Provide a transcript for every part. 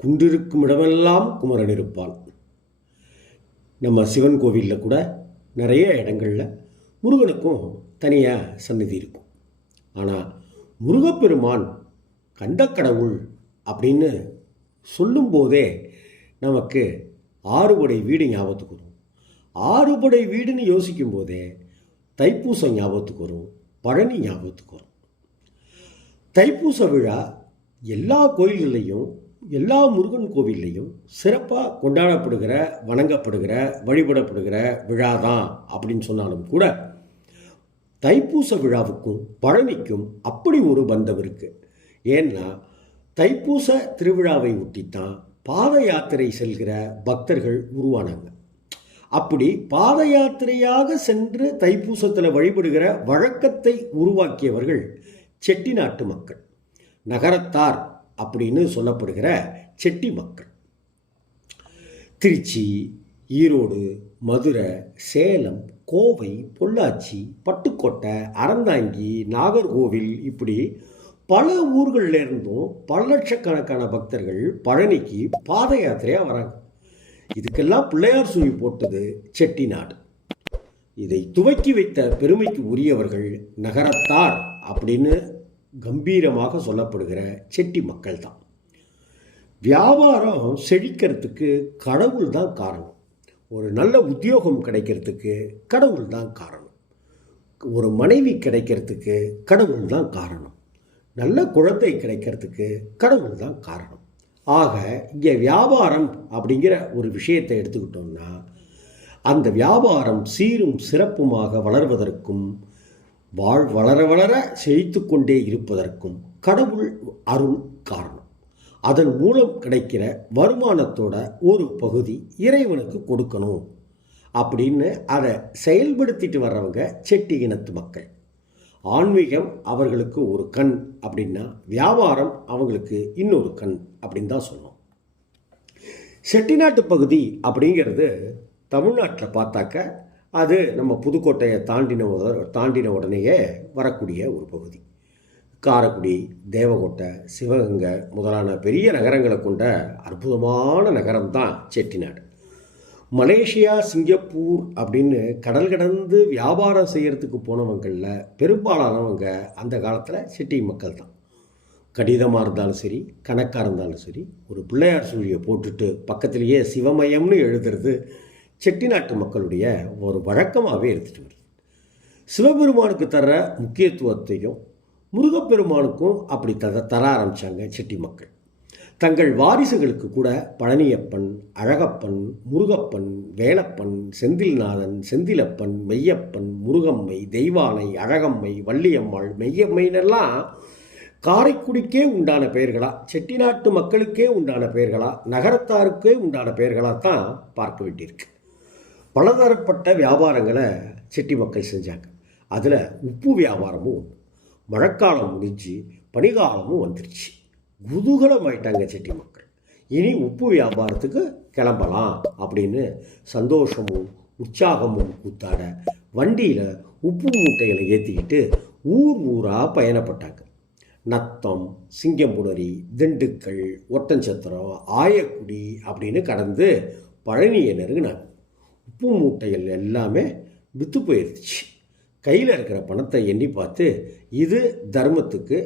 குன்றிருக்கும் இடமெல்லாம் குமரன் இருப்பான். நம்ம சிவன் கோவிலில் கூட நிறைய இடங்களில் முருகனுக்கும் தனியாக சந்நிதி இருக்கும். ஆனால் முருகப்பெருமான் கண்டக்கடவுள் அப்படின்னு சொல்லும்போதே நமக்கு ஆறுபடை வீடு ஞாபகத்துக்கு வரும். ஆறுபடை வீடுன்னு யோசிக்கும் போதே தைப்பூசம் ஞாபகத்துக்கு வரும், பழனி ஞாபகத்துக்கு வரும். தைப்பூச விழா எல்லா கோயில்களையும் எல்லா முருகன் கோவில்லையும் சிறப்பாக கொண்டாடப்படுகிற வணங்கப்படுகிற வழிபடப்படுகிற விழா தான் அப்படின்னு சொன்னாலும் கூட தைப்பூச விழாவுக்கும் பழனிக்கும் அப்படி ஒரு பந்தம் இருக்குது. ஏன்னா தைப்பூச திருவிழாவை ஒட்டித்தான் பாத யாத்திரை செல்கிற பக்தர்கள் உருவானாங்க. அப்படி பாத யாத்திரையாக சென்று தைப்பூசத்தில் வழிபடுகிற வழக்கத்தை உருவாக்கியவர்கள் செட்டிநாட்டு மக்கள், நகரத்தார் அப்படின்னு சொல்லப்படுகிற செட்டி மக்கள். திருச்சி, ஈரோடு, மதுரை, சேலம், கோவை, பொள்ளாச்சி, பட்டுக்கோட்டை, அறந்தாங்கி, நாகர்கோவில் இப்படி பல ஊர்களில் இருந்தும் பல லட்சக்கணக்கான பக்தர்கள் பழனிக்கு பாத யாத்திரையாக வராங்க. இதுக்கெல்லாம் பிள்ளையார் சுழி போட்டது செட்டிநாடு. இதை துவக்கி வைத்த பெருமைக்கு உரியவர்கள் நகரத்தார் அப்படின்னு கம்பீரமாக சொல்லப்படுகிற செட்டி மக்கள் தான். வியாபாரம் செழிக்கிறதுக்கு கடவுள் தான் காரணம். ஒரு நல்ல உத்தியோகம் கிடைக்கிறதுக்கு கடவுள் தான் காரணம். ஒரு மனைவி கிடைக்கிறதுக்கு கடவுள் தான் காரணம். நல்ல குழந்தை கிடைக்கிறதுக்கு கடவுள் தான் காரணம். ஆக இங்கே வியாபாரம் அப்படிங்கிற ஒரு விஷயத்தை எடுத்துக்கிட்டோம்னா அந்த வியாபாரம் சீரும் சிறப்புமாக வளர்வதற்கும் வளர வளர செழித்து கொண்டே இருப்பதற்கும் கடவுள் அருள் காரணம். அதன் மூலம் கிடைக்கிற வருமானத்தோட ஒரு பகுதி இறைவனுக்கு கொடுக்கணும் அப்படின்னு அதை செயல்படுத்திட்டு வர்றவங்க செட்டி இனத்து மக்கள். ஆன்மீகம் அவர்களுக்கு ஒரு கண் அப்படின்னா வியாபாரம் அவங்களுக்கு இன்னொரு கண் அப்படின்னு தான் சொன்னோம். செட்டிநாட்டு பகுதி அப்படிங்கிறது தமிழ்நாட்டில் பார்த்தாக்க அது நம்ம புதுக்கோட்டையை தாண்டின உடனேயே வரக்கூடிய ஒரு பகுதி. காரைக்குடி, தேவகோட்டை, சிவகங்கை முதலான பெரிய நகரங்களை கொண்ட அற்புதமான நகரம்தான் செட்டிநாடு. மலேசியா, சிங்கப்பூர் அப்படின்னு கடல் கடந்து வியாபாரம் செய்கிறதுக்கு போனவங்களில் பெரும்பாலானவங்க அந்த காலத்தில் செட்டி மக்கள் தான். கடிதமாக இருந்தாலும் சரி, கணக்காக இருந்தாலும் சரி, ஒரு பிள்ளையார் சுழியை போட்டுட்டு பக்கத்திலேயே சிவமயம்னு எழுதுறது செட்டிநாட்டு மக்களுடைய ஒரு வழக்கமாகவே எடுத்துகிட்டு வருது. சிவபெருமானுக்கு தர முக்கியத்துவத்தையும் முருகப்பெருமானுக்கும் அப்படி தர ஆரம்பித்தாங்க செட்டி மக்கள். தங்கள் வாரிசுகளுக்கு கூட பழனியப்பன், அழகப்பன், முருகப்பன், வேலப்பன், செந்தில்நாதன், செந்திலப்பன், மெய்யப்பன், முருகம்மை, தெய்வானை, அழகம்மை, வள்ளியம்மாள், மெய்யம்மைன்னெல்லாம் காரைக்குடிக்கே உண்டான பெயர்களா, செட்டிநாட்டு மக்களுக்கே உண்டான பெயர்களா, நகரத்தாருக்கே உண்டான பெயர்களாக தான் பார்க்க வேண்டியிருக்கு. பலதரப்பட்ட வியாபாரங்களை செட்டி மக்கள் செஞ்சாங்க. அதில் உப்பு வியாபாரமும் ஒன்று. மழைக்காலம் முடிஞ்சு பனிகாலமும் வந்துருச்சு. குதூகலமாயிட்டாங்க செட்டி மக்கள். இனி உப்பு வியாபாரத்துக்கு கிளம்பலாம் அப்படின்னு சந்தோஷமும் உற்சாகமும் கூத்தாட வண்டியில் உப்பு மூட்டைகளை ஏற்றிக்கிட்டு ஊர் ஊராக பயணப்பட்டாங்க. நத்தம், சிங்கம்புணரி, திண்டுக்கல், ஒட்டஞ்சத்திரம், ஆயக்குடி அப்படின்னு கடந்து பழனியை நெருங்கினாங்க. உப்பு மூட்டைகள் எல்லாமே விற்று போயிடுச்சு. கையில் இருக்கிற பணத்தை எண்ணி பார்த்து இது தர்மத்துக்கு,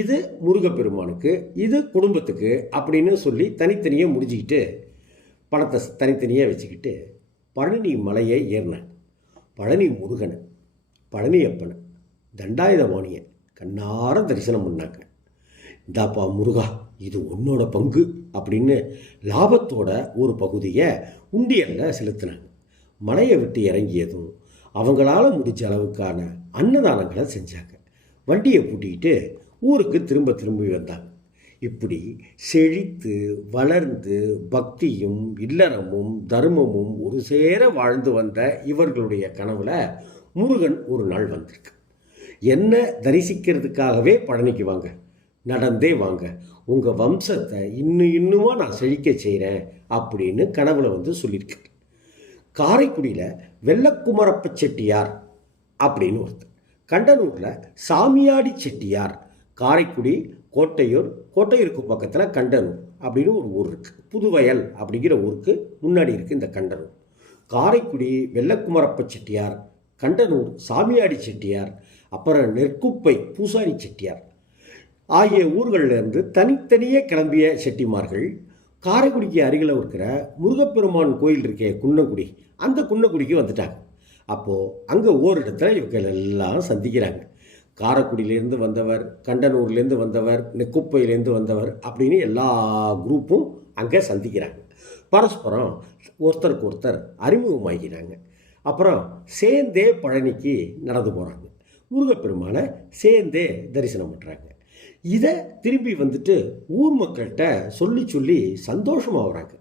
இது முருகப்பெருமானுக்கு, இது குடும்பத்துக்கு அப்படின்னு சொல்லி தனித்தனியாக முடிஞ்சிக்கிட்டு பணத்தை தனித்தனியாக வச்சுக்கிட்டு பழனி மலையை ஏறினாங்க. பழனி முருகனை, பழனியப்பனை, தண்டாயுதபாணியை கண்ணார தரிசனம் பண்ணாங்க. இந்தாப்பா முருகா, இது உன்னோட பங்கு அப்படின்னு லாபத்தோட ஒரு பகுதியை உண்டியலில் செலுத்தினாங்க. மலையை விட்டு இறங்கியதும் அவங்களால முடிஞ்ச அளவுக்கான அன்னதானங்களை செஞ்சாங்க. வண்டியை பூட்டிக்கிட்டு ஊருக்கு திரும்பி வந்தாங்க. இப்படி செழித்து வளர்ந்து பக்தியும் இல்லறமும் தர்மமும் ஒரு சேர வாழ்ந்து வந்த இவர்களுடைய கனவுல முருகன் ஒரு நாள் வந்திருக்கு. என்ன தரிசிக்கிறதுக்காகவே பழனிக்கு வாங்க, நடந்தே வாங்க, உங்கள் வம்சத்தை இன்னுமா நான் செழிக்க செய்கிறேன் அப்படின்னு கனவுல வந்து சொல்லியிருக்காரு. காரைக்குடியில் வெள்ளக்குமரப்ப செட்டியார் அப்படின்னு ஒருத்தர், கண்டனூரில் சாமியாடி செட்டியார், காரைக்குடி கோட்டையூருக்கு பக்கத்தில் கண்டனூர் அப்படின்னு ஒரு ஊர் இருக்குது. புதுவயல் அப்படிங்கிற ஊருக்கு முன்னாடி இருக்குது இந்த கண்டனூர். காரைக்குடி வெள்ளக்குமரப்ப செட்டியார், கண்டனூர் சாமியாடி செட்டியார், அப்புறம் நெற்குப்பை பூசாரி செட்டியார் ஆகிய ஊர்களிலிருந்து தனித்தனியே கிளம்பிய செட்டிமார்கள் காரைக்குடிக்கு அருகில் இருக்கிற முருகப்பெருமான் கோயில் இருக்கே குன்னக்குடி, அந்த குன்னக்குடிக்கு வந்துட்டாங்க. அப்போது அங்கே ஓரிடத்துல இவங்க எல்லாம் சந்திக்கிறாங்க. காரைக்குடியிலேருந்து வந்தவர், கண்டனூர்லேருந்து வந்தவர், நெக்குப்பையிலேருந்து வந்தவர் அப்படின்னு எல்லா குரூப்பும் அங்கே சந்திக்கிறாங்க. பரஸ்பரம் ஒருத்தருக்கு ஒருத்தர் அறிமுகமாகிறாங்க. அப்புறம் சேர்ந்தே பழனிக்கு நடந்து போகிறாங்க. முருகப்பெருமானை சேர்ந்தே தரிசனம் பண்ணுறாங்க. இதை திரும்பி வந்துட்டு ஊர் மக்கள்கிட்ட சொல்லி சொல்லி சந்தோஷமாகறாங்க,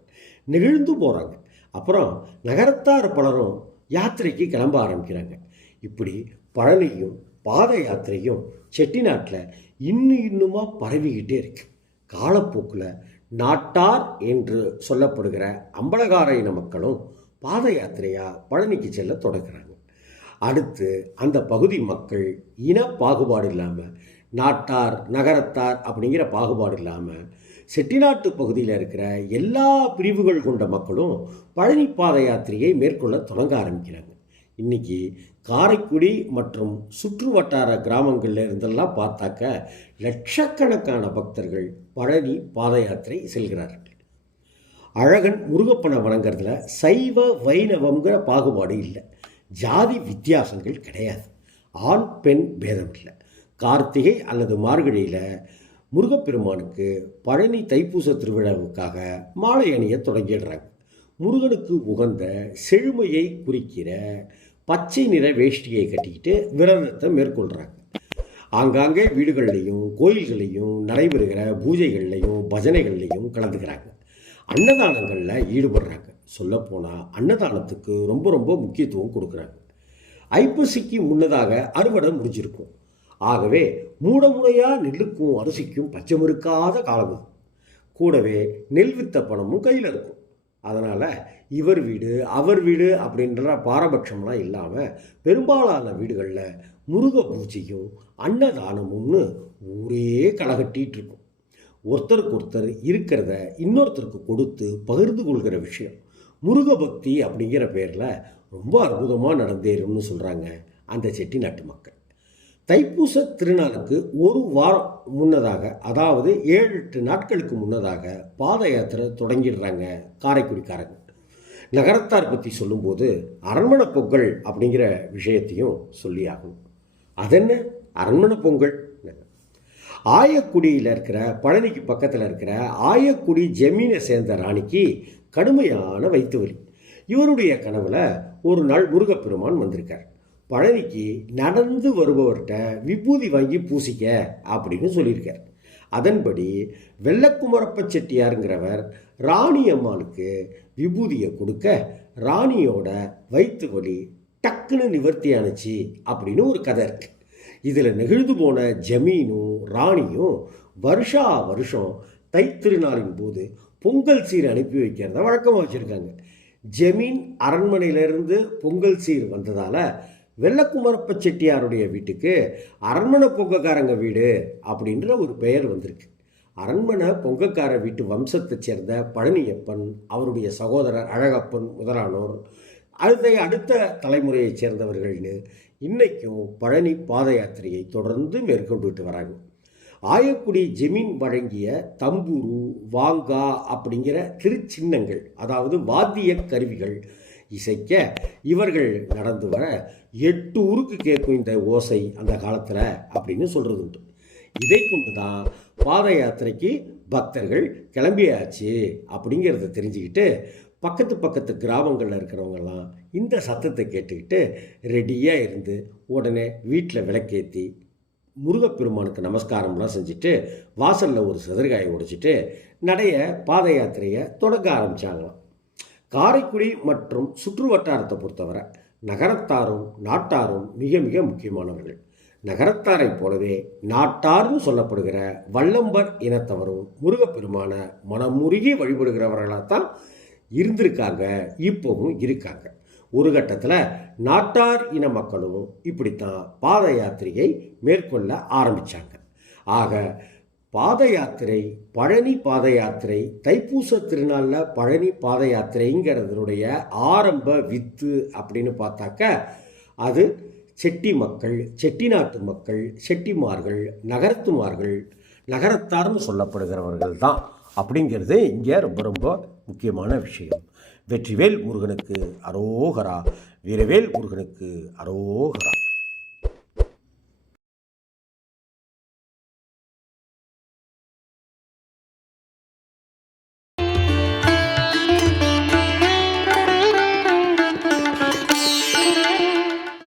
நெகிழ்ந்து போகிறாங்க. அப்புறம் நகரத்தார் பலரும் யாத்திரைக்கு கிளம்ப ஆரம்பிக்கிறாங்க. இப்படி பழனியும் பாத யாத்திரையும் செட்டிநாட்டில் இன்னுமா பரவிக்கிட்டே இருக்கு. காலப்போக்கில் நாட்டார் என்று சொல்லப்படுகிற அம்பலகார இன மக்களும் பாத யாத்திரையாக பழனிக்கு செல்ல தொடங்குறாங்க. அடுத்து அந்த பகுதி மக்கள் இன பாகுபாடு இல்லாமல், நாட்டார் நகரத்தார் அப்படிங்கிற பாகுபாடு இல்லாமல், செட்டிநாட்டு பகுதியில் இருக்கிற எல்லா பிரிவுகள் கொண்ட மக்களும் பழனி பாத யாத்திரையை மேற்கொள்ள தொடங்க ஆரம்பிக்கிறாங்க. இன்றைக்கி காரைக்குடி மற்றும் சுற்று வட்டார கிராமங்களில் இருந்தெல்லாம் பார்த்தாக்க லட்சக்கணக்கான பக்தர்கள் பழனி பாத யாத்திரை செல்கிறார்கள். அழகன் முருகப்பனை வணங்குறதுல சைவ வைணவங்கிற பாகுபாடு இல்லை, ஜாதி வித்தியாசங்கள் கிடையாது, ஆண் பெண் பேதம் இல்லை. கார்த்திகை அல்லது மார்கழியில் முருகப்பெருமானுக்கு பழனி தைப்பூச திருவிழாவுக்காக மாலை அணிய தொடங்கிடுறாங்க. முருகனுக்கு உகந்த செழுமையை குறிக்கிற பச்சை நிற வேஷ்டியை கட்டிக்கிட்டு விரதத்தை மேற்கொள்கிறாங்க. ஆங்காங்கே வீடுகள்லையும் கோயில்கள்லையும் நடைபெறுகிற பூஜைகள்லையும் பஜனைகள்லையும் கலந்துக்கிறாங்க. அன்னதானங்களில் ஈடுபடுறாங்க. சொல்லப்போனால் அன்னதானத்துக்கு ரொம்ப ரொம்ப முக்கியத்துவம் கொடுக்குறாங்க. ஐப்பசிக்கு முன்னதாக அறுவடை முடிஞ்சிருக்கும். ஆகவே மூடமுறையாக நெல்லுக்கும் அரிசிக்கும் பச்சை மறுக்காத காலம் இது. கூடவே நெல் வித்த பணமும் கையில் இருக்கும். அதனால் இவர் வீடு அவர் வீடு அப்படின்ற பாரபட்சம்லாம் இல்லாமல் பெரும்பாலான வீடுகளில் முருக பூஜையும் அன்னதானமும்னு ஊரே களைகட்டிகிட்டு இருக்கும். ஒருத்தருக்கு ஒருத்தர் இருக்கிறத இன்னொருத்தருக்கு கொடுத்து பகிர்ந்து கொள்கிற விஷயம் முருக பக்தி அப்படிங்கிற பேரில் ரொம்ப அற்புதமாக நடந்தேறும்னு சொல்கிறாங்க அந்த செட்டிநாட்டு மக்கள். தைப்பூச திருநாளுக்கு ஒரு வாரம் முன்னதாக, அதாவது 7-8 நாட்களுக்கு முன்னதாக பாத யாத்திரை தொடங்கிடுறாங்க காரைக்குடிக்காரங்க. நகரத்தார் பற்றி சொல்லும்போது அரண்மனை பொங்கல் அப்படிங்கிற விஷயத்தையும் சொல்லி ஆகணும். அதென்ன அரண்மனை பொங்கல்? ஆயக்குடியில் இருக்கிற பழனிக்கு பக்கத்தில் இருக்கிற ஆயக்குடி ஜமீனை சேர்ந்த ராணிக்கு கடுமையான வயிற்று வலி. இவருடைய கனவில் ஒரு நாள் முருகப்பெருமான் வந்திருக்கார். பழனிக்கு நடந்து வருபவர்கிட்ட விபூதி வாங்கி பூசிக்க அப்படின்னு சொல்லியிருக்கார். அதன்படி வெள்ளக்குமரப்ப செட்டியாருங்கிறவர் ராணி அம்மாளுக்கு விபூதியை கொடுக்க ராணியோட வயிற்று வலி டக்குன்னு நிவர்த்தி ஆணுச்சு அப்படின்னு ஒரு கதை இருக்கு. இதில் நெகிழ்ந்து போன ஜமீனும் ராணியும் வருஷம் தைத்திருநாளின் போது பொங்கல் சீர் அனுப்பி வைக்கிறத வழக்கமாக வச்சுருக்காங்க. ஜமீன் அரண்மனையிலிருந்து பொங்கல் சீர் வந்ததால் வெள்ளக்குமரப்ப செட்டியாருடைய வீட்டுக்கு அரண்மனை பொங்கக்காரங்க வீடு அப்படின்ற ஒரு பெயர் வந்திருக்கு. அரண்மனை பொங்கக்கார வீட்டு வம்சத்தை சேர்ந்த பழனியப்பன், அவருடைய சகோதரர் அழகப்பன் முதலானோர் அடுத்த தலைமுறையைச் சேர்ந்தவர்கள்னு இன்றைக்கும் பழனி பாத யாத்திரையை தொடர்ந்து மேற்கொண்டுட்டு வராங்க. ஆயக்குடி ஜமீன் வழங்கிய தம்பூரு வாங்கா அப்படிங்கிற திருச்சின்னங்கள், அதாவது வாத்திய கருவிகள் இசைக்க இவர்கள் நடந்து வர 8 ஊருக்கு கேட்கும் இந்த ஓசை அந்த காலத்தில் அப்படின்னு சொல்கிறது உண்டு. இதை கொண்டு தான் பாத யாத்திரைக்கு பக்தர்கள் கிளம்பியாச்சு அப்படிங்கிறத தெரிஞ்சுக்கிட்டு பக்கத்து கிராமங்களில் இருக்கிறவங்கெல்லாம் இந்த சத்தத்தை கேட்டுக்கிட்டு ரெடியாக இருந்து உடனே வீட்டில் விளக்கேற்றி முருகப்பெருமானுக்கு நமஸ்காரம்லாம் செஞ்சுட்டு வாசலில் ஒரு சதுரகாயை உடைச்சிட்டு நடைய பாத யாத்திரையை தொடங்க ஆரம்பித்தாங்களாம். காரைக்குடி மற்றும் சுற்று வட்டாரத்தை பொறுத்தவரை நகரத்தாரும் நாட்டாரும் மிக மிக முக்கியமானவர்கள். நகரத்தாரை போலவே நாட்டார்னு சொல்லப்படுகிற வல்லம்பர் இனத்தவரும் முருகப்பெருமான மனமுருகி வழிபடுகிறவர்களாகத்தான் இருந்திருக்காங்க, இப்போவும் இருக்காங்க. ஒரு கட்டத்தில் நாட்டார் இன மக்களும் இப்படித்தான் பாத யாத்திரையை மேற்கொள்ள ஆரம்பித்தாங்க. ஆக பாத யாத்திரை, பழனி பாத யாத்திரை, தைப்பூச திருநாளில் பழனி பாத யாத்திரைங்கிறதுனுடைய ஆரம்ப வித்து அப்படின்னு பார்த்தாக்க அது செட்டி மக்கள், செட்டிநாட்டு மக்கள், செட்டிமார்கள், நகரத்துமார்கள், நகரத்தார்னு சொல்லப்படுகிறவர்கள் தான் அப்படிங்கிறது இங்கே ரொம்ப ரொம்ப முக்கியமான விஷயம். வெற்றிவேல் முருகனுக்கு அரோகரா, வீரவேல் முருகனுக்கு அரோகரா.